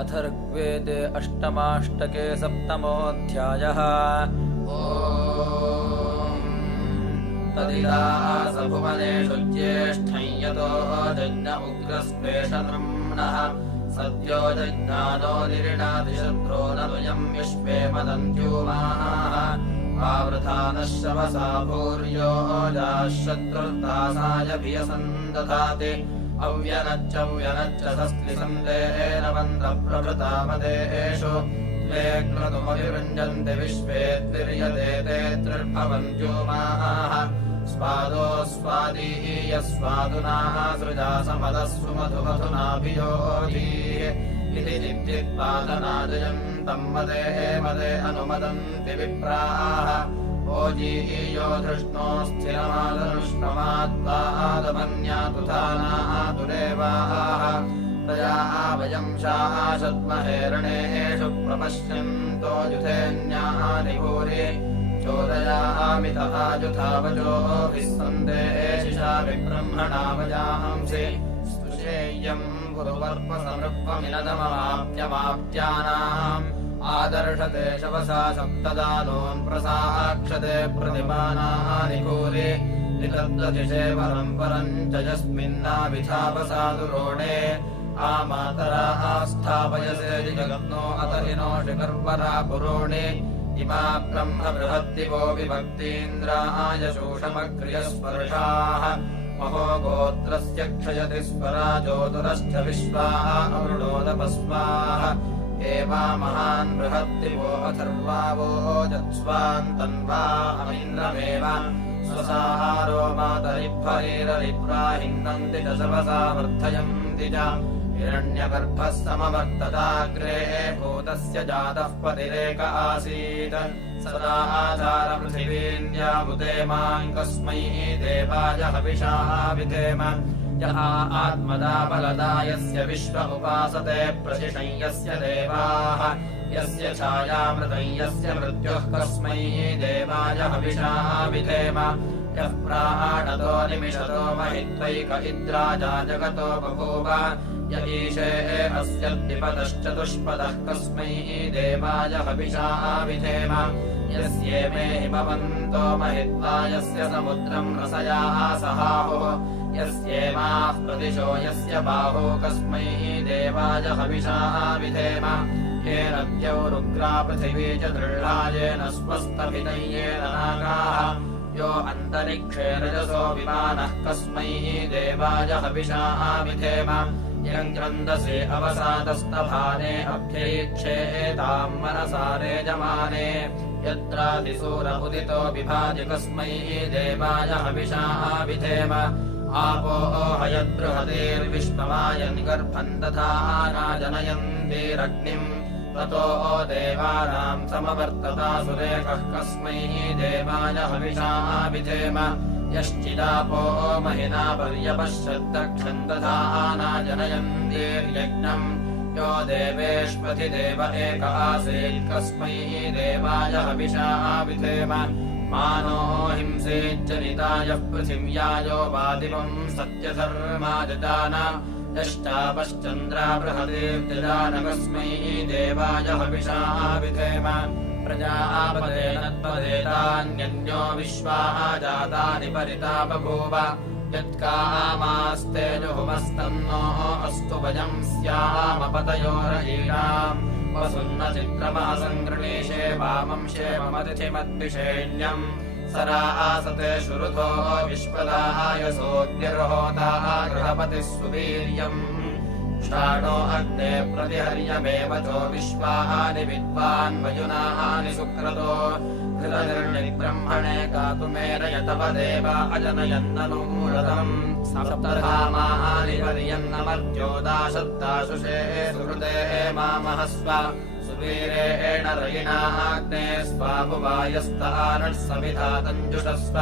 अथर्वेदे अष्टमाष्टके सप्तमोऽध्यायः। तदिदास भुवनेषु ज्येष्ठं यतो जज्ञ उग्रस्त्वेषनृम्णः सद्यो जज्ञानो निरिणातिशत्रो ननुयम् विश्वे मदन्त्यूमाः आवृथा नः शवसा भूर्यो जाशत्रुर्दासाय भियसन्दधाति अव्यनच्च सस्त्रिसन्देहेन मन्द्रप्रभृतामदेषु त्वे क्रतुमभिवृञ्जन्ति विश्वे द्विर्यते ते त्रिर्भवन्त्यूमाः स्वादोऽस्वादीयस्वादुनाः सृजा समदस्सु मधुमधुनाभियोधीः इति चित्तित्पादनाजयन्तम् मदे अनुमदन्ति विप्राः ओजीयो धृष्णो स्थिरमादनुष्णमात्वादमन्यातुधानातुरेवाः तया वयम् शाशद्महेरणेषु प्रपश्यन्तो युधेऽन्यानि भूरि चोदयामितः युधावचोभिः सन्देशिषा विब्रह्मणा वजांसि स्तुषेयम् पुरुवर्पसमृक्वमिनदमवाप्यवाप्त्यानाम् आदर्शते शवसा सप्तदानोन् प्रसाक्षते प्रतिमानानि भूरि नितद्दधिषे परम् परम् च यस्मिन्नाभिधापसादुरोणे आमातराः स्थापयसे जगन्नो अतहिनो शिखर्वरा पुरोणे इमा ब्रह्म बृहद्दिवो विभक्तीन्द्राय शोषमक्रियस्पर्शाः महो गोत्रस्य क्षयति स्वराजोदुरश्च विश्वाः अमृणोदपस्वाः एवा महान् बृहद्दिवो अथर्वावो जत्स्वान्तन्वा अमीन्द्रमेव स्वसाहारो मातरिभ्वरीररिप्राहिन्दन्ति च शवसा वर्धयन्ति च हिरण्यगर्भः समवर्तताग्रे भूतस्य जातः पतिरेक आसीत् सदा आचारपृथिवीन्द्यामुते माम् कस्मै देवाय हविषा विधेम यः आत्मदा बलदा यस्य विश्व उपासते प्रशिषं यस्य देवाः यस्य छायामृतं यस्य मृत्युः कस्मै देवाय हविषा विधेम यः प्राणतो निमिषतो महित्वैक इद्राजा जगतो बभूव य ईशे अस्य द्विपदश्चतुष्पदः कस्मै देवाय हविषा विधेम यस्येमे हिमवन्तो महित्वा यस्य समुद्रम् रसयाः सहाहुः यस्येमाः प्रदिशो यस्य बाहो कस्मै देवाय हविषा विधेम येन द्यौरुग्रा पृथिवी च दृढा येन स्वस्तभितय्येन नागाः यो अन्तरिक्षे रजसो विमानः कस्मै देवाय हविषा विधेम यम् क्रन्दसे अवसादस्तभाने अभ्यैक्षेताम् मनसारे जमाने यत्रादिसूर उदितो विभाति कस्मै देवाय हविषा विधेम आपो हयद्बृहतेर्विश्वमायन् गर्भम् दधाना जनयन्तीरग्निम् ततो देवानाम् समवर्ततासुरेकः कस्मै देवाय हविषा विधेम यश्चिदापो महिना पर्यपश्यद्दक्षम् दधाना जनयन्तीर्यज्ञम् यो देवेष्वधिदेव एक आसीत् कस्मै देवाय हविषा विधेम मानो हिंसेज्जनितायः पृथिव्यायो वादिवम् सत्यधर्मा जजान यश्चापश्चन्द्रा बृहतीर्जजान कस्मै देवाय हविषा विधेम प्रजापतेनत्पदेतान्यन्यो विश्वाः जातानि परिता बभूव यत्कामास्तेजुहुमस्तन्नो अस्तु वयम् स्यामपतयोरयीणाम् वसुन्न चित्रमहसङ्गृणीषे वामम् क्षेममतिथिमद्विषेण्यम् सरा आसते शुरुतो विश्वदाय सोऽग्निर्होताः गृहपतिः सुवीर्यम् षाणो अग्ने प्रतिहर्यमेव चो विश्वानि विद्वान् वयुनानि सुक्रतो कृतनिर्णिब्रह्मणे गातुमेरयतपदेव अजनयन्ननूरतम् सप्तधामानि पर्यन्नमर्त्योदाशब्दाशुषे सुहृते मामहस्व सुवीरेण रयिणाग्ने स्वाभुवायस्तानः समिधातञ्जुषस्व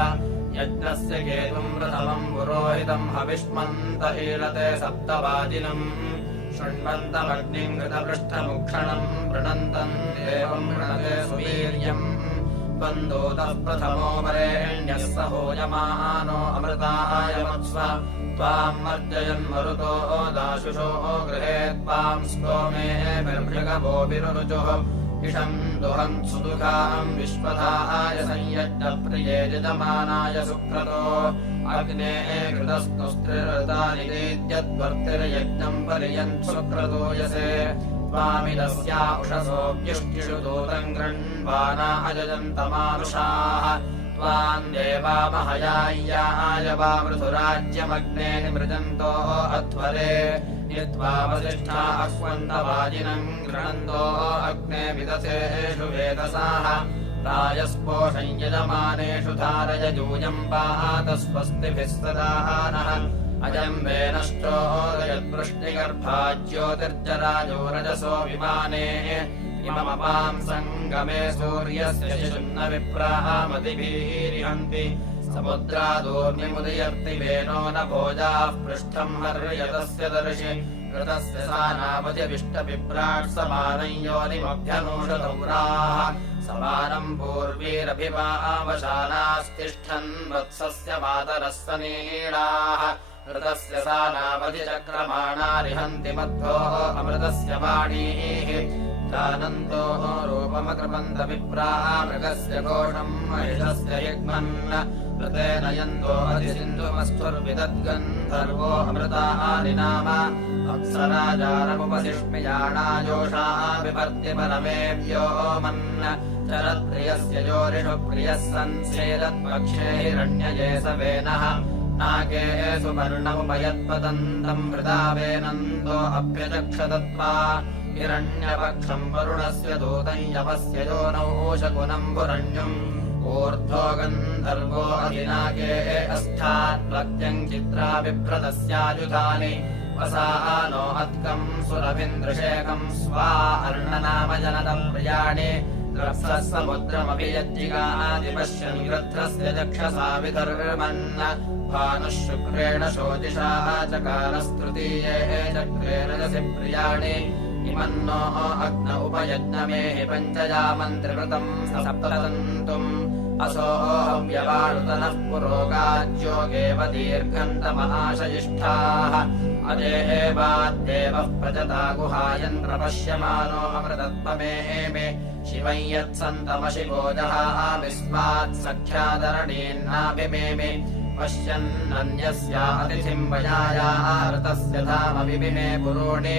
यज्ञस्य केतुम् प्रथमम् पुरोहितम् हविष्मन्त ईळते सप्तवादिनम् शृण्वन्तमग्निम् कृतपृष्ठमुक्षणम् वृणन्तम् एवम् वृणते सुवीर्यम् त्वन्दूतः प्रथमो वरेण्यः स हूयमानो अमृताय वत्स्व त्वाम् मर्जयन् मरुतो दाशुषो गृहे त्वाम् स्तोमेभिर्भृगवोभिरुरुजुः इषम् दुहन् सुदुःखाम् विश्वधाय संयज्ञप्रिये यजमानाय सुक्रतो अग्ने कृतस्तुस्त्रिरतानि देद्यद्वर्तिर्यज्ञम् पर्यन् सुक्रतोयसे त्वामिदस्या उषसोऽप्युष्टिषु दूतम् गृह्वाना अजयन्तमानुषाः त्वाम् देवा महयाय्याय वा मृथुराज्यमग्ने निमृजन्तो अध्वरे यद्वा वसिष्ठा अक्वन्तवाजिनम् गृह्णन्तो अग्ने विदथेषु वेदसाः प्रायस्पोषम् यजमानेषु धारय यूयम् पात स्वस्तिभिः सदा नः अजम् वेनश्चोदयत्वृष्टिगर्भा ज्योतिर्जराजो रजसो विमाने इममपाम् सङ्गमे सूर्यस्य शिशुन्न विप्रामतिभिरिहन्ति समुद्रादूर्निमुदयर्ति वेनो न भोजाः पृष्ठम् हर्यतस्य दर्शि कृतस्य सानावतिविष्टविप्राट् समानम् योनिमभ्यनूषतौराः समानम् पूर्वीरभिमावशानास्तिष्ठन् वत्सस्य मातरः सनीडाः कृतस्य सानावतिचक्रमाणारिहन्ति मध्वो अमृतस्य वाणीः जानन्तो रूपमकृपन्तविप्राः मृगस्य घोषम् महिषस्य युग्मन् ऋते नयन्तो अधिसिन्धुमस्त्वर्विदद्गन्धर्वो अमृतानि नाम अप्सराजारमुपसिष्मियाणाजोषाः विपर्ति परमेभ्यो मन् चरत्प्रियस्य जोरिषु प्रियः संसेदत्पक्षे हिरण्यये सवेनः नागे सुपर्णमुपयत्पतन्तम् हृदा वेनन्दो अभ्यचक्षदत्वा हिरण्यपक्षम् वरुणस्य दूतम् यवस्य योनौ शकुनम् पुरण्यम् ऊर्ध्वो गन्धर्वो अधिनागे अस्थात्प्रत्यम् चित्रा बिभ्रतस्यायुधानि वसानो हत्कम् सुरभिन्द्रशेकम् स्वा अर्णनाम जनदम् प्रियाणि द्रप्सः समुद्रमभियज्जिगादिपश्यन् गृध्रस्य चक्षसा विधर्मन् भानुः शुक्रेण शोचिषा चकारस्तृतीये चक्रे रजसि प्रियाणि इमन्नो अग्न उपयज्ञमेहि पञ्चयामन्त्रिकृतम् सप्ततन्तुम् असोऽव्यवाणुतनः पुरोगाज्योगेव दीर्घन्तमहाशयिष्ठाः अदेवाद्देवः प्रजता गुहायन् प्रपश्यमानो अमृतत्वमेमे शिवम् यत्सन्तमशिवो जहाविस्मात्सख्यादरणीन्नाभिमेमि पश्यन्नन्यस्या अतिथिम् वयायार्तस्य धाम विपिमे पुरोणे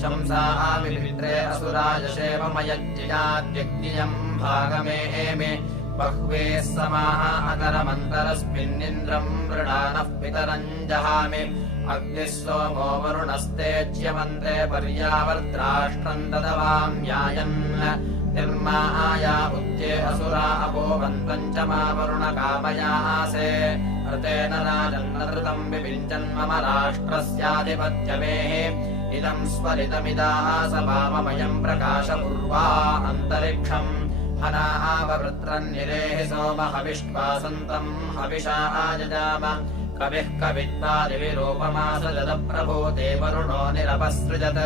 शंसामि पित्रे असुराय शेवमयज्ञयाद्यज्ञियम् भागमेमे बह्वेः समाः अकरमन्तरस्मिन्निन्द्रम् मृडानः पितरम् जहामि अग्निः सोमो वरुणस्तेज्यमन्त्रे पर्यावर्त्राष्ट्रम् ददवाम्यायन् निर्माया उद्ये असुरा अपोवन्तम् च मा वरुणकामयासे ऋतेन राजन्नृतम् विविञ्चन्मम राष्ट्रस्याधिपत्यमेः इदम् स्वरितमिदास वाममयम् प्रकाशपूर्वा अन्तरिक्षम् हनाववृत्रन्निरेहि सोमहविष्वासन्तम् हविषा आजजाम कविः कवित्वादिविरूपमास जलप्रभूते वरुणो निरपसृजत्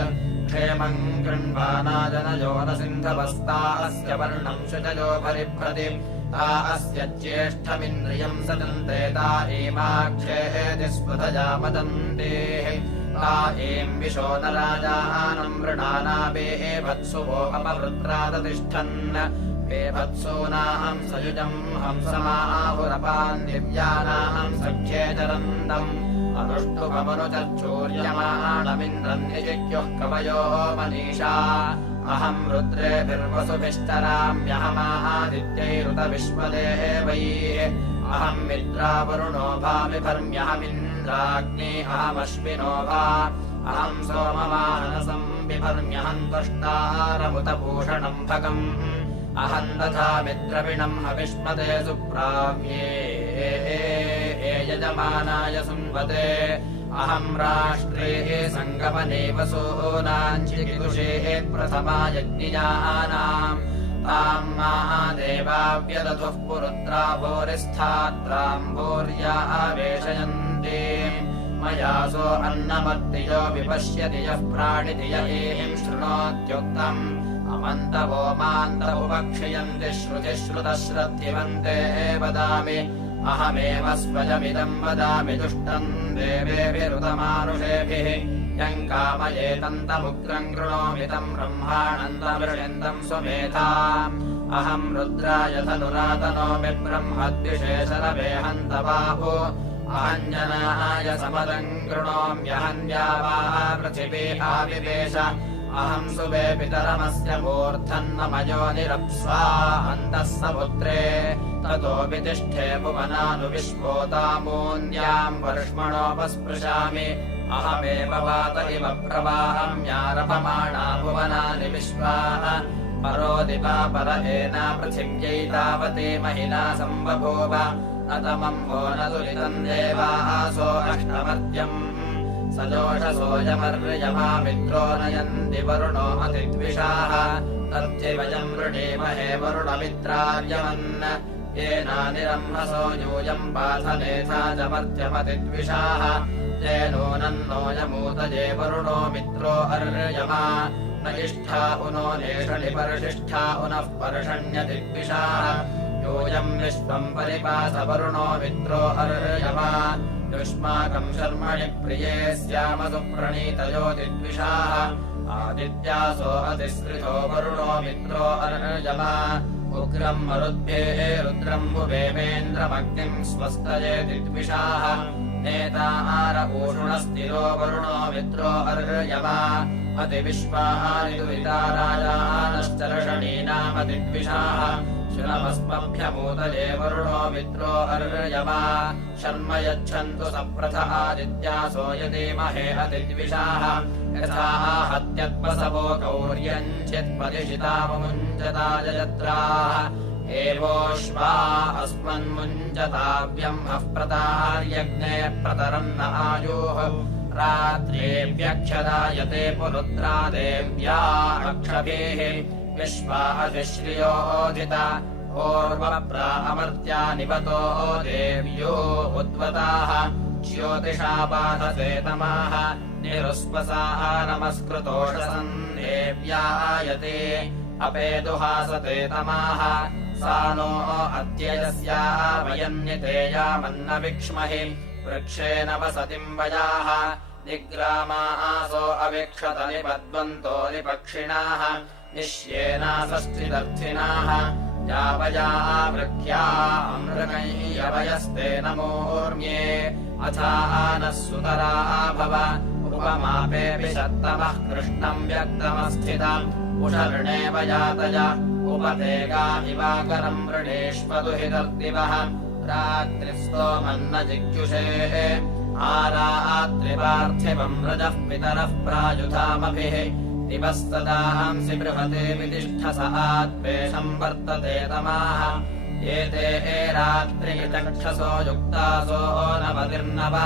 क्षेमम् गृह्वानाजनयो न सिन्धवस्ता अस्य वर्णम् शुचयो परिभ्रति ता अस्य ज्येष्ठमिन्द्रियम् सजन्ते ता एमाख्येति स्पृधजा मदन्तेः ता एम् विशो न राजानम् मृणानाभेः वत्सुवो अपवृत्रादतिष्ठन् बेभत्सूनाम् सयुजम् हंसमाहुरपान् दिव्यानाम् सख्ये चरन्तम् अनुष्टुभमनुचूर्यमाणमिन्द्रम् निजिज्ञुः कवयो मनीषा अहम् रुद्रेभिर्वसुभिश्चराम्यहमादित्यैरुतविश्वदेवैः अहम् मित्रावरुणो भामिभर्म्यहमिन्द्राग्ने अहमश्विनो भा अहम् सोममानसम् बिभर्म्यहम् त्वष्टारमुतभूषणम् भगम् अहम् तथा मित्रविणम् हविष्मते सुप्राव्ये यजमानाय सुन्वते अहम् राष्ट्रे सङ्गमने वसूनाञ्चिकिदुषे प्रथमा यज्ञियानाम् ताम् महादेवाव्यदधुः पुरुत्रा भूरिस्थात्राम् भूर्यावेशयन्ति मयासो अन्नमर्तियो विपश्यति यः प्राणिति य एम् शृणोत्युक्तम् अमन्तवो मान्त उपक्षयन्ति श्रुतिश्रुतश्रद्धिवन्ते वदामि अहमेव स्वजमिदम् वदामि दुष्टम् देवेभिरुतमानुषेभिः यम् कामयेतन्तमुग्रम् कृणोमि तम् ब्रह्माणन्तमृषन्तम् स्वमेधाम् अहम् रुद्राय धनुरातनोमि ब्रह्मद्विषेशरवे हन्तबाहु अहञ्जनाय समदम् कृणोम्यहन्यावाः पृथिवी आविवेश अहम् सुवे पितरमस्य मूर्धन्नमयोनिरप्स्वा अन्तः समुद्रे ततोऽपि तिष्ठे भुवनानुविश्वोतामून्याम् वर्ष्मणोपस्पृशामि अहमेव वात इव प्रवाहम्यारभमाणा भुवनानि विश्वाः परोदिपापर एना पृथिव्यै तावती महिला सम्बभूव अतमम् वो न दुरितम् देवासो अष्टमर्त्यम् सजोषसोऽयमर्यमा मित्रो नयन्ति वरुणो अतिद्विषाः तद्धिवयम् वृणीमहे वरुणमित्रार्यमन् येनानिरम्भसो यूयम् पाथनेथा च मर्त्यमतिद्विषाः येनोनन्नोऽयमूतये वरुणो मित्रो अर्यमा न इष्ठा उनो नेषणि परिशिष्ठा उनः पर्षण्यतिद्विषाः यूयम् विश्वम् परिपास वरुणो मित्रो अर्यमा युष्माकम् शर्मणि प्रिये स्यामसु प्रणीतयोतिद्विषाः आदित्यासो अतिसृतो वरुणो मित्रो अर्यमा उग्रम् मरुद्भ्ये रुद्रम् भुवेमेन्द्रमग्निम् स्वस्तयेतिद्विषाः नेतार ऊषुणस्थिरो वरुणो मित्रो अर्यमा अतिविश्वानि दुरिताराजानश्चर्षणीनामतिद्विषाः शुनमस्मभ्यमूतये वरुणो मित्रो अर्यमा शर्म यच्छन्तु सप्रथ आदित्यासो यदीमहे अतिद्विषाः यथा हत्यत्पसवो गौर्यम् चित्पदिशितामुञ्चताजयत्राः एवोष्वा अस्मन्मुञ्चताव्यम् हः प्रतार्यग्ने प्रतरन्न आयुः रात्रेऽव्यक्षदायते पुरुत्रा देव्या अक्षभिः विश्वा अधिश्रियोधिता पूर्वप्रा अमर्त्या निवतो देव्यो उद्वताः ज्योतिषा बाधसे तमाः निरुस्पसाः नमस्कृतोषसन् देव्यायते अपेदुहासते तमाः सा नो अत्ययस्याः वयन्नितेयामन्न विक्ष्महि वृक्षेण वसतिम् वयाः निग्रामासो अवीक्षत निपद्वन्तो निपक्षिणाः निश्येनासश्चिदर्थिनाः यावया वृक्ष्या अमृगैयवयस्ते नमोर्म्ये अथा नः सुतरा भव उपमापे विशत्तमः कृष्णम् व्यक्तमस्थितम् उषर्णेव यातय उपतेगा इवाकरम् वृणेष्वदुहितर्दिवः रात्रिस्तोमन्न जिज्ञुषेः आरात्रिपार्थिवम् रजः पितरः प्रायुधामभिः दिवस्तदांसि बृहते वितिष्ठस आत्पेषम् वर्तते तमाः एते रात्रिचक्षसो युक्तासो नवतिर्नव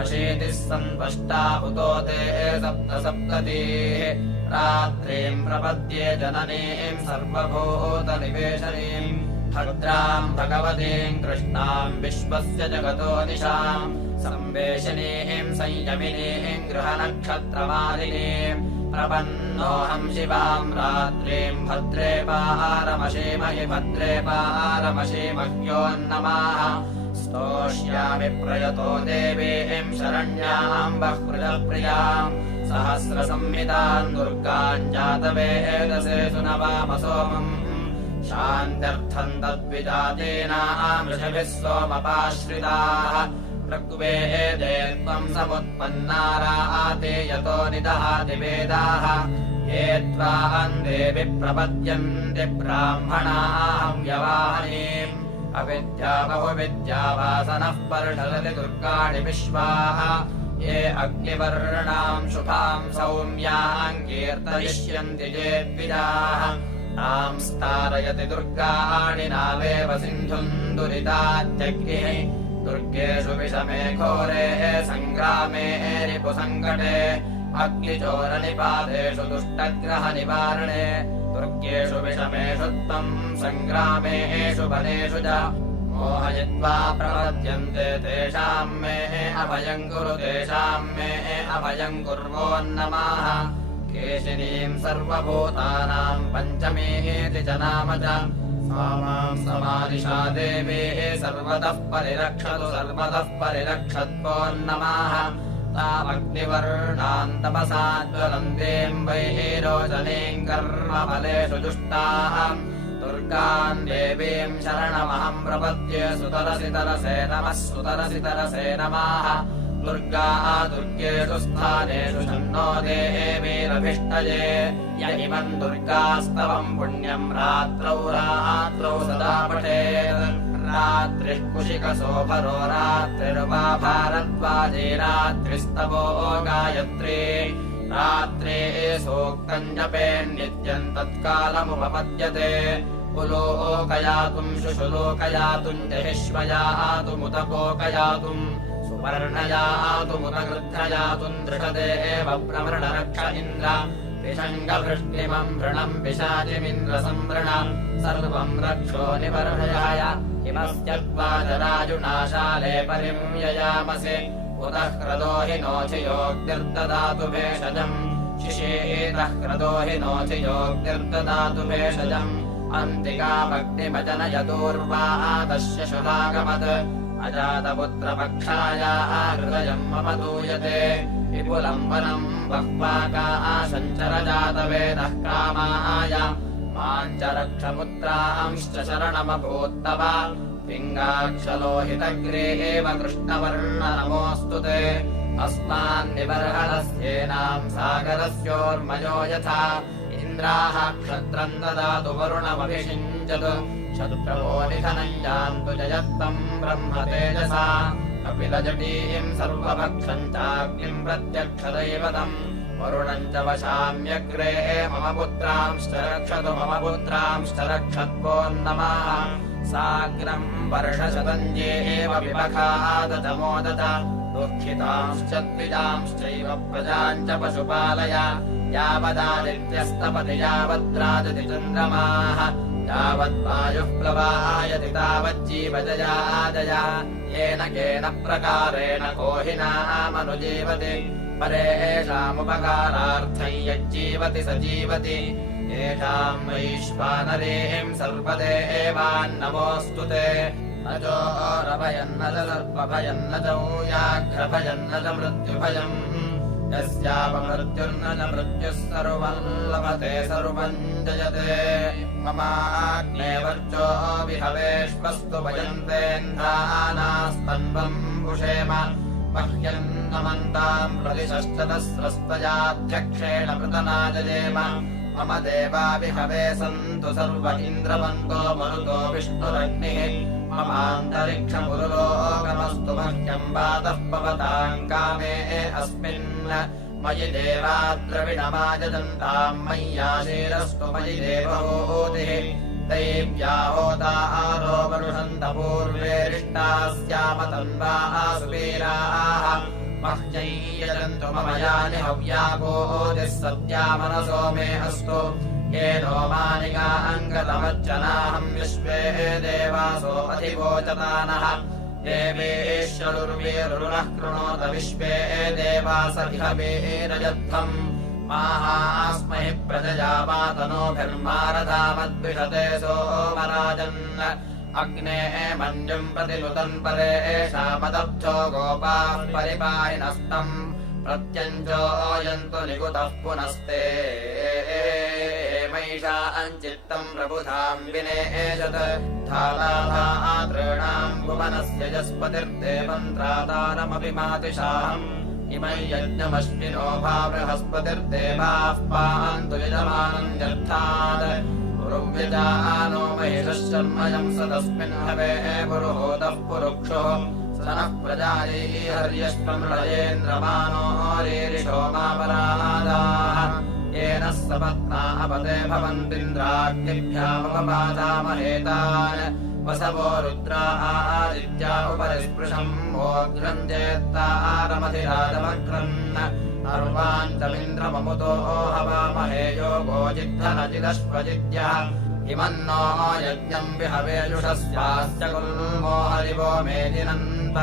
अशीतिः सन्त्वष्टा उतो ते सप्तसप्ततिः रात्रिम् प्रपद्ये जननीम् सर्वभूतनिवेशनीम् भद्राम् भगवतीम् कृष्णाम् विश्वस्य जगतो निशाम् संवेशिनीम् संयमिनीम् गृहनक्षत्रमालिनीम् प्रपन्नोऽहम् शिवाम् रात्रिम् भद्रे पारमशीमहि भद्रे पारमशीमह्योन्नमाः स्तोष्यामि प्रयतो देवीम् शरण्याम् बह्वृजप्रियाम् सहस्रसंहिताम् दुर्गाम् जातवेदसे सुनवामसोमम् शान्त्यर्थम् तद्विजातीनाम् ऋषभिः सोमपाश्रिताः ऋग्वेदे त्वम् समुत्पन्नाराते यतो निदहाति वेदाः ये त्वाम् देवि प्रपद्यन्ति ब्राह्मणाहम् व्यवाहनीम् अविद्या बहुविद्यावासनः पर्षदति दुर्गाणि विश्वाः ये अग्निवर्णाम् शुभाम् सौम्याम् कीर्तयिष्यन्ति चेद्विजाः ताम् स्तारयति दुर्गाणि नावेव सिन्धुम् दुरितात्यग्निः दुर्गेषु विषमे घोरे सङ्ग्रामे रिपुसङ्कटे अग्निचोरनिपातेषु दुष्टग्रहनिवारणे दुर्गेषु विषमेषु त्वम् सङ्ग्रामेषु वनेषु च मोहयित्वा प्रपद्यन्ते तेषाम् मे अभयम् कुरु तेषाम् मे अभयम् कुर्वोन्नमाः केशिनीम् सर्वभूतानाम् पञ्चमीति च नाम च समादिशा देवी सर्वतः परिरक्षत्वोन्नमाः तामग्निवर्णाम् तपसा ज्वलन्तीम् वैरोचनीम् कर्मफलेषु जुष्टाः दुर्गाम् देवीम् शरणमहम् प्रपद्ये सुतरसितरसे नमः दुर्गा दुर्गेषु स्थानेषु शन्नो देवीरभिष्टये य इमम् दुर्गास्तवम् पुण्यम् रात्रौ सदा पठेत् रात्रिः कुशिकशोभरो रात्रिर्वा भारद्वाजे रात्रिस्तवो गायत्री रात्रे सूक्तम् जपेन्नित्यम् तत्कालमुपपद्यते पुलोकयातुम् शुशुलोकयातुम् जहिष्मयातुमुदकोकयातुम् सुवर्णयातुमुदगृध्रयातुम् दृशते एव प्रमृणरक्ष इन्द्र विषङ्गवृष्टिमम् वृणम् पिशाचिमिन्द्र संवृण सर्वम् रक्षो निवर्हयाय हिमस्त्यक्वाजराजुनाशाले परिम् ययामसे उतः क्रदो हि नोचियोग्निर्ददातु भेषजम् शिशेतः क्रदो हि नोचियोग्निर्ददातु भेषजम् अन्तिकामग्निमजनयतोर्वादस्य शुभागमत् अजातपुत्रपक्षायाः हृदयम् मम दूयते विपुलम् वनम् बह्वाकाशञ्चरजातवेदः कामाय माम् च रक्षपुत्रांश्च शरणमभूत्तव पिङ्गाक्षलोहितग्रे एव कृष्णवर्ण नमोऽस्तु ते अस्मान्निबर्हणस्येनाम् सागरस्योर्मयो यथा इन्द्राः क्षत्रम् ददातु वरुणमभिषिञ्चतु शत्रवो निधनम् यान्तु जयत्तम् ब्रह्म तेजसा कपिलजटीम् सर्वभक्षम् चाग्निम् प्रत्यक्षदैवतम् वरुणम् च वशाम्यग्रे मम पुत्रांश्च रक्षत्वोन्नमाः साग्रम् वर्षशतम् ये एव विपखादतमोदत दुःखितांश्च द्विजांश्चैव प्रजाम् च पशुपालय यावदादित्यस्तपति यावद्राजति चन्द्रमाः यावद्वायुः प्लवायति तावज्जीवजयादय येन केन प्रकारेण को हि नामनुजीवति परेषामुपकारार्थम् यज्जीवति स जीवति येषाम् वैश्वानरीम् सर्वदेवान्नमोऽस्तु ते अजो रभयन्न च सर्पभयन्न च व्याघ्रभयन्न च मृत्युभयम् यस्यापमृत्युर्न च मृत्युः सर्वम् लभते सर्वम् जयते ममाग्ने वर्चो विहवेष्वस्तु वयन्तेन्धानास्तन्वम् पुषेम मह्यन्नमन्ताम् प्रतिशश्चतस्रस्तयाध्यक्षेण पृतनाजयेम मम देवा विहवे सन्तु सर्व इन्द्रवन्तो मरुतो विष्णुरग्निः ममान्तरिक्षमुरुलोकमस्तु मह्यम् वातः पवताम् कामे अस्मिन् मयि देवा द्रविणमायजन्ताम् मय्याशीरस्तु मयि देवहूतिः दैव्या होतारो वरुषन्त पूर्वेरिष्टास्याम तन्वाः सुवीराः मह्यै यजन्तु मम यानि हव्यापोतिः सत्या मनसो मे अस्तु येनो मानिका अङ्गतमज्जनाहम् विश्वे देवासो अधिवोचतानः देवेश्वरुर्वीरुनः कृणोत विश्वे देवास इह वीरजध्वम् माहास्महि प्रजया मातनोभिर्मारथामद्विषते सोमराजन् अग्ने मन्युम् प्रतिनुतन् परेषामदब्धो गोपाः परिपाहिनस्तम् प्रत्यञ्जोयन्तु निकुतः पुनस्ते मैषा अञ्चित्तम् प्रबुधाम् विनेशत् धातातॄणाम् भुवनस्य यस्पतिर्देवम् त्रातारमपि मातिशाहम् इमम् यज्ञमश्विनो भा बृहस्पतिर्देवाः पान्तु यजमानम् यर्थात् पुरुव्यजानो महिषः शर्मयम् स तस्मिन् हवे पुरुहूतः पुरुक्षो स नः प्रजायै हर्यश्वमृळयेन्द्रमानो रीरिषो मापरादाः येन सपत्ना अपते भवन्तीन्द्राग्निभ्यामपपातामहेतान् वसवो रुद्रा आदित्या उपरिस्पृशम् मोघ्रम् चेत्तारमधिराजमक्रन् अर्वाञ्चमिन्द्रममुतो हवामहे योगो जिद्धनजिदश्वजिद्यः इमन्नो यज्ञम् विहवेजुषस्यास्य गुल्मो हरिवो मेदिनन्त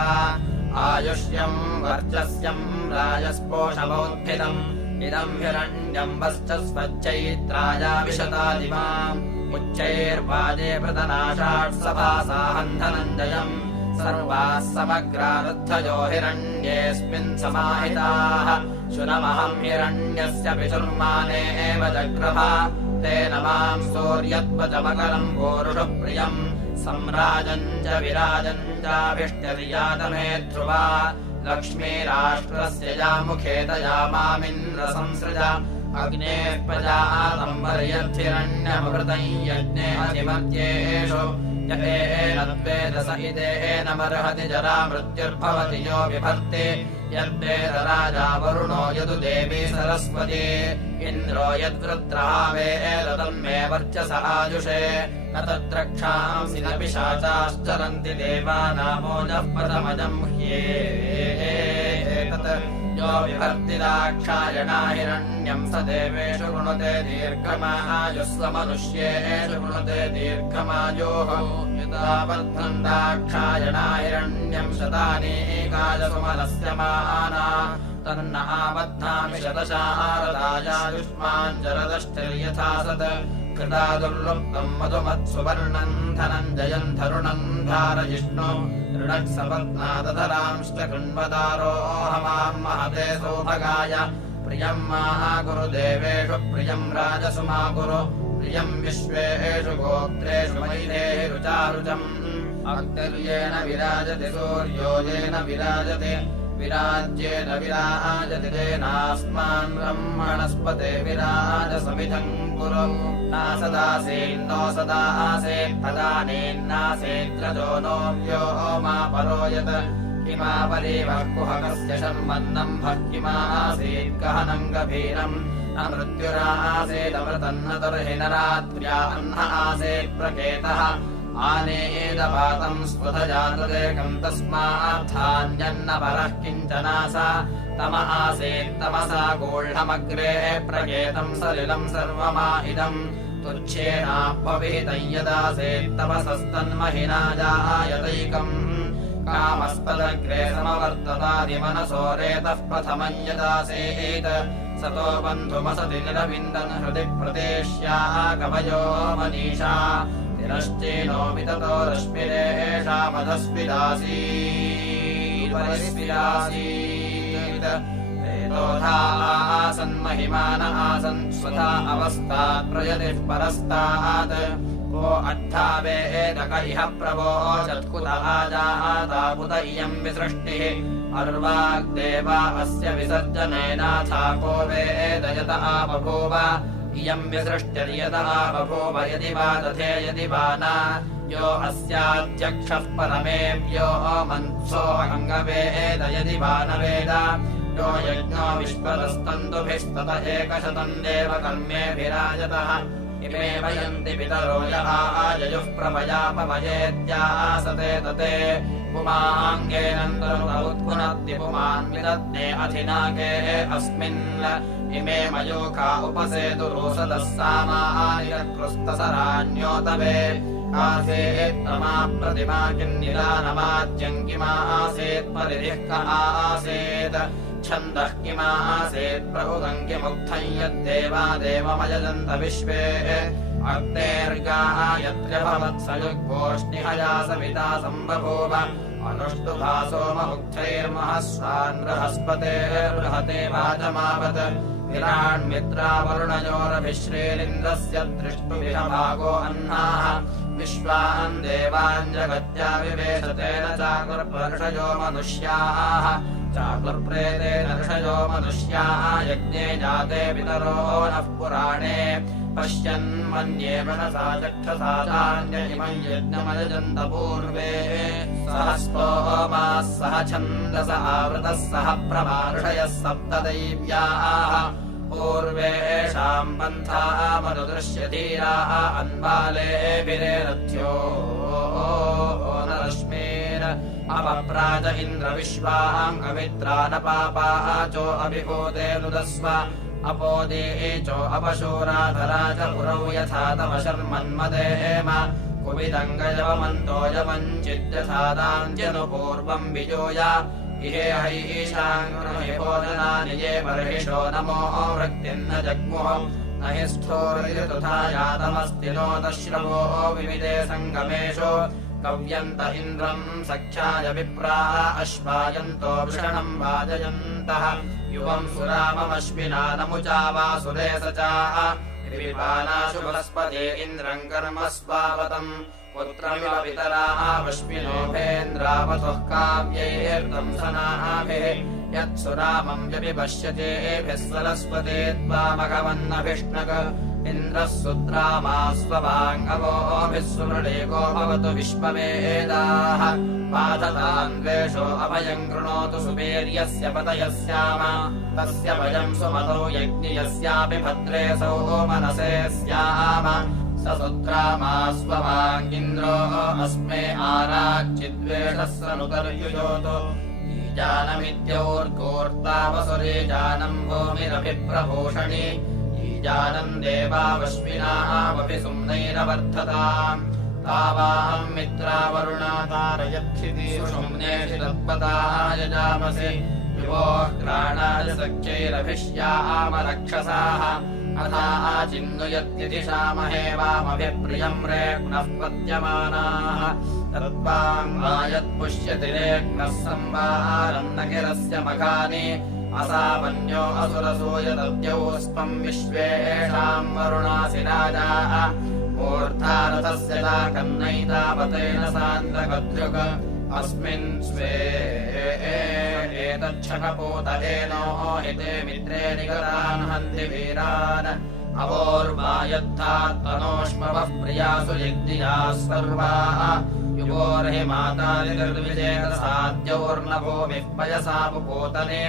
आयुष्यम् वर्चस्यम् राजस्पोषमोद्भिदम् इदम् हिरण्यम् वश्च स्वच्चैत्राया विशतादिमाम् उच्चैर्वाजे प्रतनाषाट्सभासाहन्धनञ्जयम् सर्वाः समग्रारुद्धयो हिरण्येऽस्मिन् समाहिताः शुनमहम् हिरण्यस्य पितुर्माने एव जग्रभ तेन माम् सूर्यत्वचमकलम् पूरुषप्रियम् सम्राजम् च विराजम् चाभिष्टिर्यातमे ध्रुवा लक्ष्मीराष्ट्रस्य या मुखे तया मामिन्द्रसंसृज अग्नेः प्रजातम् वर्यद्धिरण्यमृतम् यज्ञे अधिमत्येषु येन स इदेन मर्हति जरा मृत्युर्भवति यो विभर्ति यद्वेद राजा वरुणो यदु देवी सरस्वती इन्द्रो यद्वृत्रः वेदतन्मे वर्चस आजुषे न तद्रक्षांसि न पिशाचाश्चरन्ति देवानामोजः प्रथमजम् ह्येतत् यो विभर्तिदाक्षायणा हिरण्यम् स देवेषु गृणुते दीर्घमायुस्वमनुष्येषु गृणुते दीर्घमायोः यदा वर्धन्दाक्षायणा हिरण्यम् शतानीकायसुमनस्य माना तन्न आबध्नामि शतशारदायायुष्माञ्जरदष्टिर्यथा सत् कृता दुर्लुप्तम् मधुमत्सुवर्णम् धनञ्जयम् तरुणम् धारयिष्णु ऋणक्सपत्नादधरांश्च कृण्वदारोऽहमाम् महते सौभगाय प्रियम् मा कुरु देवेषु प्रियम् राजसु मा कुरु प्रियम् विश्वेषु गोत्रेषु मयिदेहि रुचारुचम् अक्तिर्येण विराजति सूर्यो येन विराजति विराज्येन विराजति तेनास्मान् ब्रह्मणस्पते विराजसमिधम् कुरु नासदासीन्नो सदा आसेत् तदानीन्नासेत्रजो नो व्योमा परो यत् किमापरीवः कुहकस्य शर्मन्नम् भः किमासीत् गहनम् गभीरम् न मृत्युरासेदमृतन्न तर्हि न रात्र्या अह्न आसेत् प्रकेतः आनेदपातम् स्पृधजातदेकम् तस्माद्धान्यन्न परः किञ्चनासा तम आसेत्तमसा गूढमग्रे प्रकेतम् सलिलम् सर्वमाहिदम् तुच्छेनाप्पविहितम् यदासेत्तमसस्तन्महिना जायतैकम् कामस्तदग्रे समवर्ततादिमनसो रेतः प्रथमम् यदासेत् सतो बन्धुमसति निरविन्दन् हृदि प्रदेश्याः कवयो मनीषा तिरश्चेनोऽपि ततो रश्मिरेषा मदस्विदासीत् वेदोधा आसन्महिमान आसन् स्वधा अवस्थात् प्रयतिः परस्तात् को अट्ठावेदक इह प्रवोचत्कुतः जाता कुत इयम् विसृष्टिः अर्वाग्देवा अस्य विसर्जनेनाथा को वेदयत बभूव इयम् विसृष्टिर्यत बभूव यदि वा तथे यदि वा न यो अस्याध्यक्षः परमेव्यो मन्त्सो अङ्गवेद यदि वा न वेद यो यज्ञो विश्वतस्तन्तुभिस्तत एकशतम् देवकर्मेभिराजतः इमे वयन्ति पितरो यः आजयुः प्रभयापभयेत्यासते तते पुमाङ्गेनन्तरुतमुत्पुनत्ति पुमान् विदत्ते अधिनागे अस्मिन् इमे मयूखा उपसेतु रोसदः सामानिरकृस्तसरान्योतवे आसेत्तमा प्रतिमा किन्निदानमाद्यम् किमासेत् परिधिः क आसेत् छन्दः किमासेत् प्रहुदम् किमुक्थम् यद्देवा देवमयजन्त विश्वे अग्नेर्गायत्र्य भवत्सयुग्गोष्णिहया सविता सम्बभूव अनुष्टुभासोममुक्थैर्महस्वान् बृहस्पतेर्बृहते वाचमावत् विराण्मित्रावरुणयोरभिश्रीरिन्द्रस्य दृष्टुविहभागो अह्नाः विश्वान् देवान् जगत्या विवेशतेन चाकुर्पर्षयो मनुष्याः चाकुर्प्रेतेन ऋषयो मनुष्याः यज्ञे जाते पितरो नः पुराणे पश्यन्मन्ये मनसा चक्षसा चान्यहिमम् यज्ञमयजन्त पूर्वे सह स्तोमाः सह छन्दस आवृतः सह प्रमार्षयः सप्तदैव्याः पूर्वेषाम् पन्थामनुदृश्य धीराः अन्बालेभिरेरथ्यो नरश्मेर अपप्राज इन्द्रविश्वाम् अवित्रानपापाः चो अभिभूतेऽनुदस्व अपोदेचो अपशूराधरा च पुरौ यथा तव शर्मन्मदेम कुविदङ्गजवमन्तो यवञ्चिद्यथादान्त्यनुपूर्वम् विजोय इहे हैषाङ्गृहि भोजनानि ये बर्हिषो नमो वृत्तिन्न जग्मुः न हि स्थोर्यतुथा यातमस्ति नोदश्रवो विविदे सङ्गमेषु कव्यन्त इन्द्रम् सख्याय विप्राः अश्वायन्तो वृषणम् वाजयन्तः युवम् सुराममश्विना नमुचा वासुरे स चाः विपानाशु बृहस्पते इन्द्रम् कर्म स्वावतम् पुत्रमिव पितराः वश्विनोभेन्द्रावतुः काव्यैर्दम् सनाभिः यत्सुरामम् व्यपिपश्यतेभिः सरस्वते त्वामघवन्नभिष्णक इन्द्रः सुत्रामास्ववाङ्गवोभिः सुमृडेको भवतु विश्ववेदाः पाठतान्वेषो अभयम् कृणोतु सुवीर्यस्य पतयस्याम तस्य वयम् सुमतौ यज्ञयस्यापि भद्रे सौ मनसे स्याम स सुत्रामास्ववाङ्गिन्द्रो अस्मे आराच्चिद्वेषस्सनुतर्युयोतु ईजानमिद्योर्गोर्तावसुरे जानम् भूमिरभिप्रभूषणि ईजानम् देवावश्विनावपि सुम्नैरवर्धताम् तावाहम् मित्रावरुणा तारयक्षितीषुम्नेषि तत्पताय जामसि युवोः ग्राणाय सख्यैरभिष्यामरक्षसाः अथा चिन्नुयत्यतिशामहे वामभिप्रियम् रेक्नः पद्यमानाः तत्त्वाम् आयत्पुष्यति रेक्नः संवाहारम् नगिरस्य मघानि असावन्यो असुरसूयदद्यौ स्पम् विश्वेषाम् वरुणासि राजाः मूर्धारथस्य चाकन्नैतावतेन सान्द्रगद्रुग अस्मिन् स्वे एतच्छकपूत एनो हिते मित्रे निगतान् हन्ति वीरान् अवोर्वायत्थात्तनोष्मवः प्रियासु यज्ञियाः सर्वाः युवोर्हि मातादिर्विजेतसाद्योर्नभूमिः पयसा पुपूतने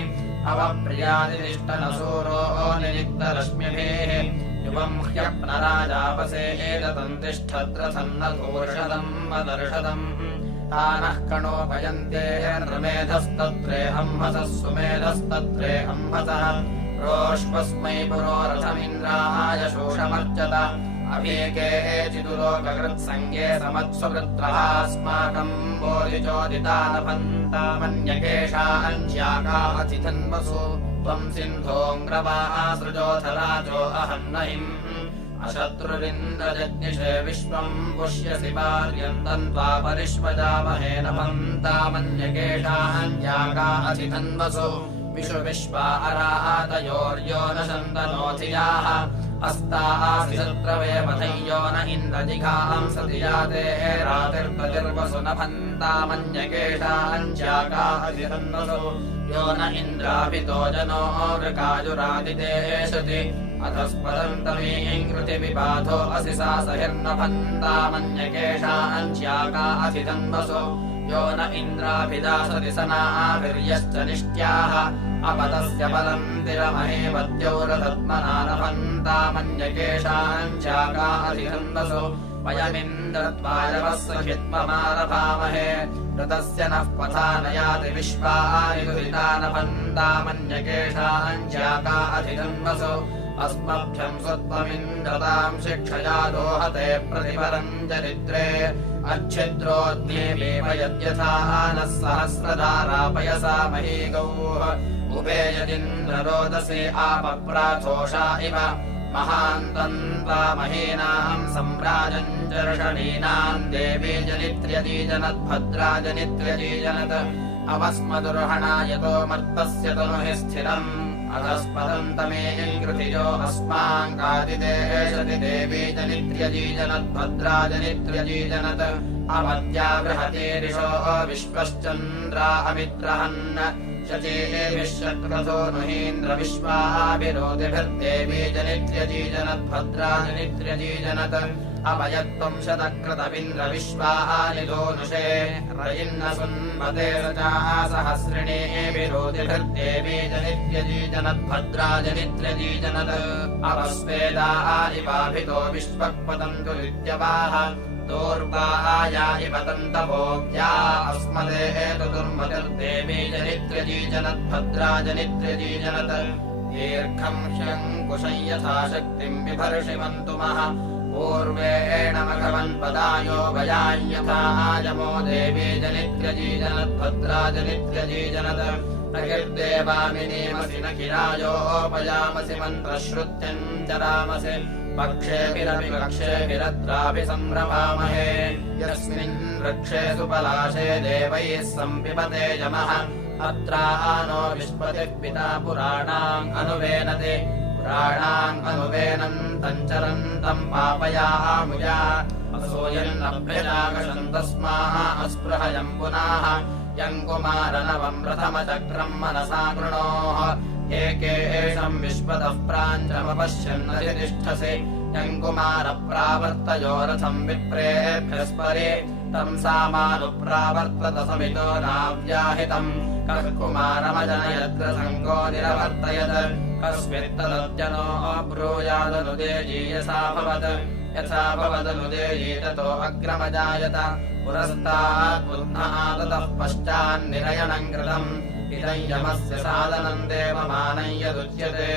अवप्रियादिनिष्टनसूरो निलिप्तरश्मिभिः युवम् ह्यप्नराजापसे एततन्तिष्ठत्रसन्नधूर्षदम् मदर्षदम् तानः कणोपयन्ते नृमेधस्तत्रे हंहसः सुमेधस्तत्रे हंहसः रोष्पस्मै पुरोरथमिन्द्राय शोषमर्चत अभीके चिदुलोककृत्सङ्गे समत्सुवृत्रः अस्माकम् बोधिचोदितानपन्तामन्यकेशाञ्ज्याकामथिधन्वसु त्वम् सिन्धोऽङ्ग्रवाः सृजोऽथराजो अहन्नहिम् अशत्रुरिन्द्रजज्ञिषे विश्वम् पुष्यसि पार्यन्तम् त्वा परिष्वजामहे नभन्तामन्यकेशाञ्ज्याकामथिधन्वसु विषु विश्वा अरातयोर्यो न शन्तनोऽधियाः अस्तासि शत्रवे पथय्यो न इन्द्रजिघाम् सतिजाते रातिर्प्रतिर्वसु नभन्तामन्यकेशाञ्ज्याकामथिधन्वसु यो न इन्द्राभितो जनो वृकायुरादिदेशति अधस्पदन्तमीङ्कृतिविबाधो असि सा सहिर्नभन्तामन्यकेशाञ्ज्याकामथिधन्वसु यो न इन्द्राभिदासति सनाभिर्यश्च निष्ट्याः अपतस्य बलम् तिरमहे वद्यौरधत्मना नभन्तामन्यकेशाञ्ज्याकामथिधन्वसु वयमिन्द्रत्वायवः सहित्वमारभामहे ऋतस्य नः पथा न याति विश्वानि दुहिता नभन्तामन्यकेशाञ्ज्याकामथिधन्वसु अस्मभ्यम् स्वत्वमिन्द्रताम् शिक्षया दोहते प्रतिपरम् चरित्रे अच्छिद्रोऽग्निमेव यद्यथा नः सहस्रधारा पयसा मही गौः उभे यदिन्द्ररोदसे आपप्राथोषा इव महान्तम् त्वामहीनाम् सम्राजम् चर्षणीनाम् देवी जनित्र्यजीजनद्भद्राजनित्र्यजीजनत् अवस्मदुर्हणा यतो मर्तस्य तनुहि स्थिरम् अधस्पदन्तमेऽङ्कृतियो अस्माङ्कादिदेशति देवी जनित्र्यजीजनद्भद्राजनित्र्यजीजनत् अवद्या बृहतीरिषो विश्वश्चन्द्रा अमित्रहन् शचीभिश्चक्रतो नुहीन्द्र विश्वाभिरोधिभिर्देवी जनित्र्यजीजनद्भद्राजनित्र्यजीजनत् अभयत्वम् शतक्रतमिन्द्र विश्वानि दोनुषे रयिन्न सुन्वते रजाः सहस्रिणीभिरोधिभिर्देवी जनित्र्यजीजनद्भद्राजनित्र्यजीजनत् अवस्वेदानि पाभितो विश्वक्पतन्तु विद्यवाः दोर्वाया इव तन्तभोग्या अस्मदे दुर्मतिर्देवी जनित्र्यजीजनद्भद्राजनित्र्यजीजनत् दीर्घम् ह्यङ्कुशं यथा शक्तिम् बिभर्षिमन्तुमः पूर्वेण मघवन्पदायो भयान्यथा आजमो देवी जनित्र्यजीजनद्भद्राजनित्र्यजीजनत् यद्देवामिनीमसि न किरायोपयामसि मन्त्रश्रुत्यम् चरामसि पक्षेभिरपि कक्षेभिरत्रापि संरभामहे यस्मिन् वृक्षे सुपलाशे देवैः सम्पिबते यमः अत्रानो विश्वतिः पिता पुराणाम् अनुवेनते पुराणाम् अनुवेनन्तम् चरन्तम् पापयामुया असूयन्नभ्यजागशम् तस्माः अस्पृहयम् पुनः यम् कुमारनवम् प्रथमचक्रम् मनसा कृणोः एकेशम् विश्वतः प्राञ्चमपश्यन्नधितिष्ठसि यम् कुमारप्रावर्तयो रथम् विप्रेभ्यस्परे तम् सामानुप्रावर्तत समितो नाव्याहितम् कः कुमारमजनयद्रसङ्गो निरवर्तयत् कस्मित्तदद्यनो ब्रूयादनुदेजीयसा भवत् यथा भवदनुदेयी ततो अग्रमजायत पुरस्तात् पुनः ततः पश्चान्निरयणम् कृतम् इदम् यमस्य साधनम् देवमानम् यदुच्यते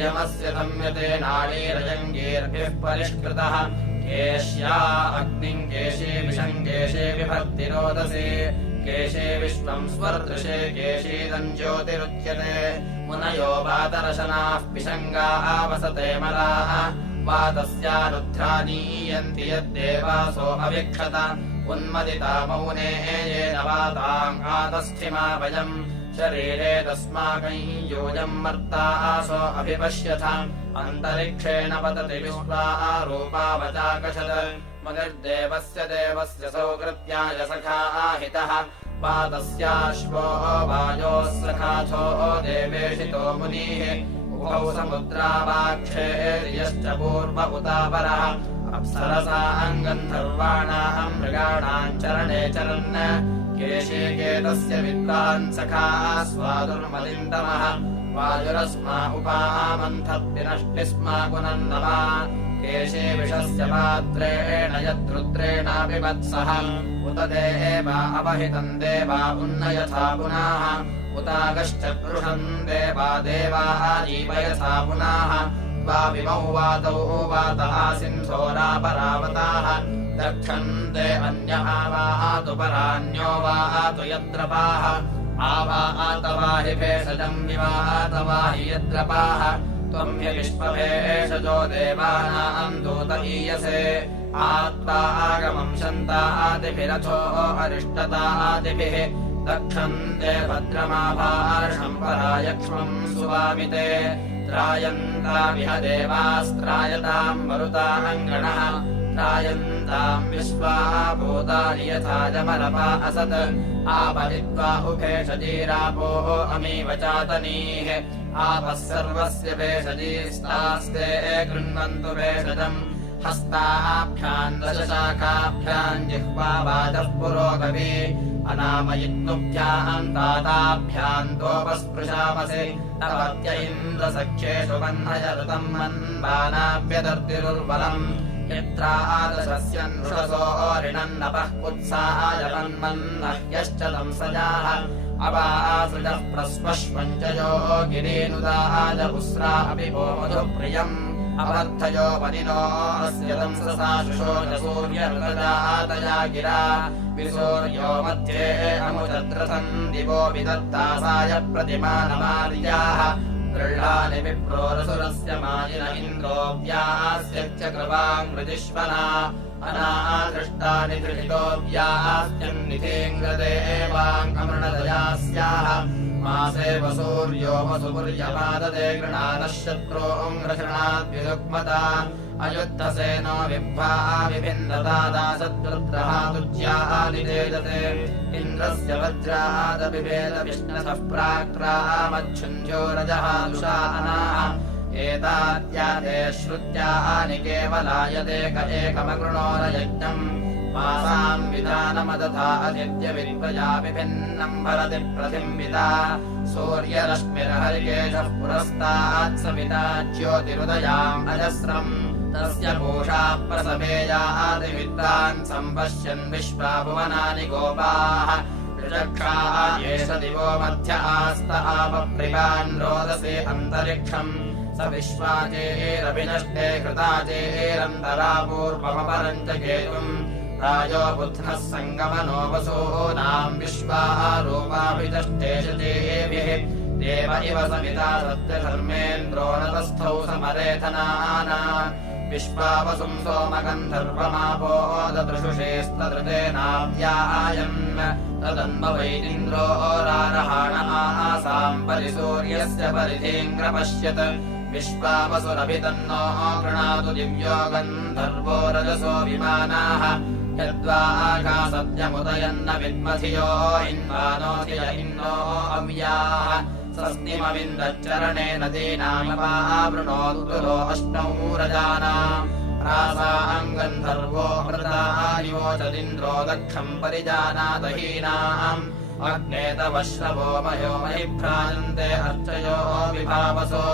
यमस्य संयते नाडीरयङ्गीर्भिः परिष्कृतः केश्या अग्निम् केशे विषम् केशे विभर्ति रोदसे केशे विश्वम् स्वर्दृशे केशीदम् ज्योतिरुच्यते मुनयो वातरशनाः पिशङ्गाः वसते मलाः वातस्यारुद्ध्रानीयन्ति यद्देवासो अविक्षत उन्मदिता मौने येन वाताम् आतस्थिमा वयम् शरीरे तस्माकम् योऽयम् मर्तासो अभिपश्यथ अन्तरिक्षेण पतति विश्वा रूपावचाकशत् मदिर्देवस्य देवस्य सौकृत्याय सखा आहितः वातस्याश्वो वायोः सखाथो देवेशितो मुनिः उभौ समुद्रावाक्षे यश्च पूर्व उतापरः अप्सरसाम् गन्धर्वाणाम् मृगाणाम् चरणे चरन् केशे केतस्य विद्वान् सखा स्वादुर्मलिन्दमः वायुरस्मा उपामन्थद्विनष्टि स्मा पुनर्नवा केशे विषस्य पात्रेण यद्रुद्रेणापि वत्सः उत देवा अपहितम् देवा उन्नयथा पुनः उतागश्च पृषन् देवा देवाः जीवयसा पुनः द्वाविमौ वातौ वात आसिन्धोरापरावताः दक्षन्ते अन्य आवातु परान्यो वातु यद्रपाः आवातवाहि भेषजम् विवातवाहि यद्रपाः त्वम् हि विश्वभेषजो देवानाम् दूत ईयसे आत्तागमम् शन्तादिभिरथो अरिष्टतादिभिः दक्षन्ते भद्रमाभार्षम् परायक्ष्मम् सुवामिते त्रायन्तामिह देवास्त्रायताम् मरुताङ्गणः त्रायन्ताम् विश्वा भूतानि यथा जमलपा असत् आपदित्वा उभेषजीरापो अमीव चातनीः आपः सर्वस्य भेषजीस्तास्ते कृण्वन्तु भेषजम् हस्ताभ्याम् दशशाखाभ्याम् जिह्वावाचः पुरोगवी अनामयित्तुभ्याम् ताताभ्याम् तोपस्पृशामसि तवत्य इन्द्रसख्येषु वह्नय ऋतम् मन्वानाभ्यदर्तिरुर्बलम् यत्रादशस्य नृषसोरिणन्नपः कुत्साय वन्मन्नः यश्च दंसजाः अवासृजः प्रस्वश्वञ्जयो गिरीनुदाय पुस्रा अपि वो मधुप्रियम् अवर्धयो वनिनोऽस्य दंससा शुशोच सूर्यऋतजातया गिरा विसूर्यो मध्ये अमुचद्रथम् दिवो विदत्तासाय प्रतिमानमार्याः दृढानि विप्रोरसुरस्य मायिन इन्द्रो व्यास्यच्च कृपाम् मृजिष्वना अनादृष्टानि दृढितो व्यास्यन्निधीङ्गदेवाङ्गमृणदयास्याः मासे वसूर्यो वसुपुर्यपादते गृणानः शत्रूम् रषणाद्विरुक्मता अयुद्धसेनो विभ्वा विभिन्नता दासद्रुद्रः तुज्यानितेजते इन्द्रस्य वज्रादपिभेद विष्णसः प्राक्रामच्छुञ्जो रजः दुषानाः एताद्याते श्रुत्यानि केवलायते क एकमकृणोरयज्ञम् मासाम् विधानमदथा अदित्य विद्वया विभिन्नम् भरति प्रतिम्बिता सूर्यरश्मिरहरिकेशः पुरस्तात् सविता ज्योतिरुदयाम् अजस्रम् तस्य पूषा प्रसवेयादिविद्वान् सम्पश्यन् विश्वा भुवनानि गोपाः ऋचक्षाः येष दिवो मध्य आस्त आपप्रिवान् रोदसे अन्तरिक्षम् स विश्वाचेरभिनष्टे कृताचेरन्तरा पूर्वमपरम् च केतुम् राजो बुध्नः सङ्गमनो वसूनाम् विश्वारूपाभिचष्टेषतेभिः देव इव सविता सत्यधर्मेन्द्रो नतस्थौ समरेथनाना विश्वावसुं सोमगन्धर्वमापो ददृशुषेस्तदृतेनाव्यायन् तदन्ववैरिन्द्रो रारहाण आसाम् परिसूर्यस्य परिधीङ्ग्रपश्यत् विश्वावसुरभितन्नो गृणातु दिव्यो गन्धर्वो रजसो विमानाः यद्वा आकाशद्यमुदयन्न विद्मधियो इन्वानोऽधिय इन्नो अव्याः स्वस्तिमविन्दच्चरणे नदीनामवावृणोत्तुलो अष्टौ रजानाम् रासाम् गन्धर्वो मृतानिवोचदिन्द्रो दक्षम् परिजानादहीनाम् अग्ने तव श्रवो मयो महि भ्राजन्ते अर्चयो विभावसो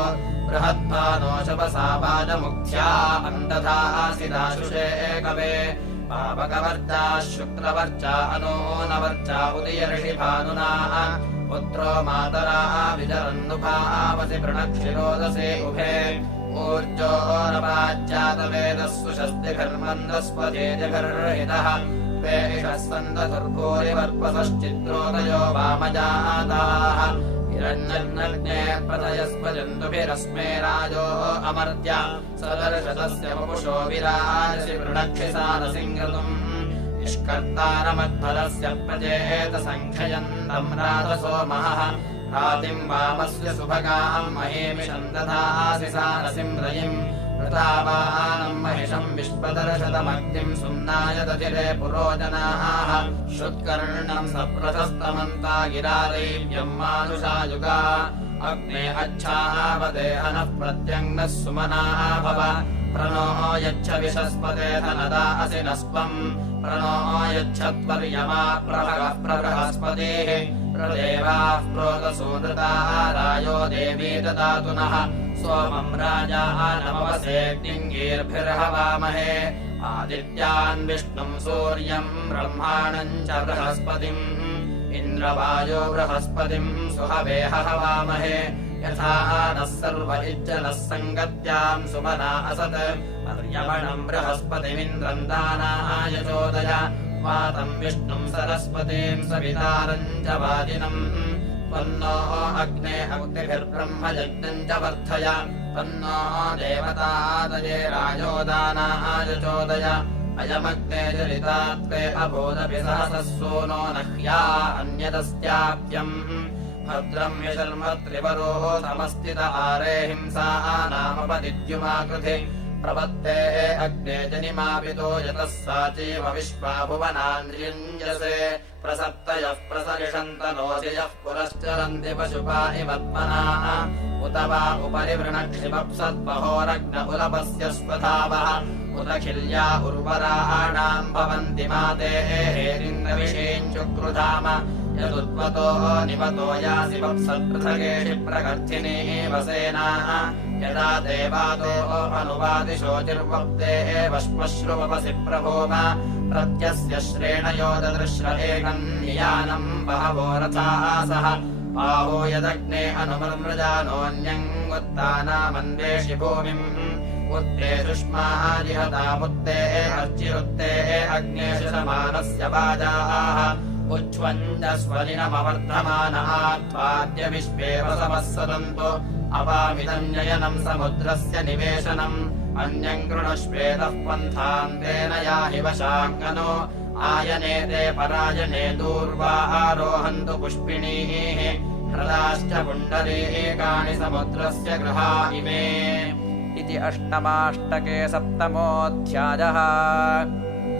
बृहत्पानो शपसा वाजमुख्या अन्तधासि दाशुषे कवे पावकवर्चा शुक्रवर्चा अनूनवर्चा उदयर्षिभानुना पुत्रो मातरा विचरन्नुभावसि वृणक्षिरोदसे उभे ऊर्जो नवाज्जातवेदः सुषस्तिभिर्मन्दस्वधेजभिर्हितः त्वेषः सन्दधुर्भूरिवर्पसश्चित्रोदयो वामजाताः हिरण्यग्ने प्रदयस्पजन्तुभिरस्मे राजो अमर्त्य सदर्शतस्य वपुषो विराजसि वृणक्षिसारसिङ्गतुम् निष्कर्तारमद्भरस्य प्रचेत सङ्ख्ययन्तम् रातसोमः रातिम् वामस्य सुभगाम् महीमिषम् दधासि सारसिम् रयिम् वृतावानम् महिषम् विश्वदर्शतमग्निम् सुम्नाय दधिरे पुरोजनाः श्रुत्कर्णम् सप्रथस्तमन्ता गिरादैव्यम् मानुषायुगा अग्ने अच्छावदेहनः प्रत्यङ्नः सुमनाः भव प्रणो यच्छ विशस्पते धनदा असि नस्त्वम् प्रणो यच्छत्वर्यमा प्रभगः प्रबृहस्पतिः प्रदेवाः प्रोतसूदृताः रायो देवी ददातु नः सोमम् राजा नमवसेऽग्निर्भिर्हवामहे आदित्यान् विष्णुम् सूर्यम् ब्रह्माणम् च बृहस्पतिम् इन्द्रवायो बृहस्पतिम् सुहवेह हवामहे यथा नः सर्व इज्जनः सङ्गत्याम् सुमना असत् पर्यमणम् बृहस्पतिमिन्द्रम् दानाय चोदय वातम् विष्णुम् सरस्वतीम् सवितारम् च वाजिनम् त्वन्नो अग्ने अग्निभिर्ब्रह्मयज्ञम् च वर्धय त्वन्नो देवतादये राजोदानाय चोदय अयमग्ने जलिता त्वे अभूदपि सहसः सूनो नह्या अन्यदस्याप्यम् भद्रम् यशर्म त्रिवरो समस्तित आरे हिंसा नामपदिद्युमाकृति प्रपत्ते अग्ने जनिमापितो यतः सा चैव विश्वा भुवनान्द्रियञ्जसे प्रसप्तयः प्रसरिषन्तनोऽसि यः पुरश्चरन्ति पशुपा इवत्मनाः उत वा उपरि वृणक्षिपप्सद्बहोरग्न उलपस्य स्वधावः उत खिल्या उर्वराणाम् भवन्ति माते हेरिन्द्रविषेञ्चुक्रुधाम यदुत्वतो निपतो यासि वप्सत्पृथगेषि प्रगर्थिनी वसेनाः यदा देवादो अनुवादिशोचिर्वप्ते वश्मश्रुवपसि प्रभूम प्रत्यस्य श्रेणयो ददृश्र एकम् नियानम् बहवो रथासः बाहो यदग्ने अनुमर्मृजानोऽन्यम् उत्तानामन्वेषि भूमिम् उत्ते सुष्मादिहतामुत्ते अर्चिरुत्ते अग्नेषु समानस्य वाजाः उच्छ्वन्दस्वलिनमवर्धमानः त्वाद्य विश्वेव समस्सदन्तु अवामिदन्ययनम् समुद्रस्य निवेशनम् अन्यम् कृणुष्वेदः पन्थाम् तेन याहि वशाङ्गनो आयने ते परायणे दूर्वा आरोहन्तु पुष्पिणीः ह्रदाश्च पुण्डरीकाणि समुद्रस्य गृहा इमे इति अष्टमाष्टके सप्तमोऽध्यायः।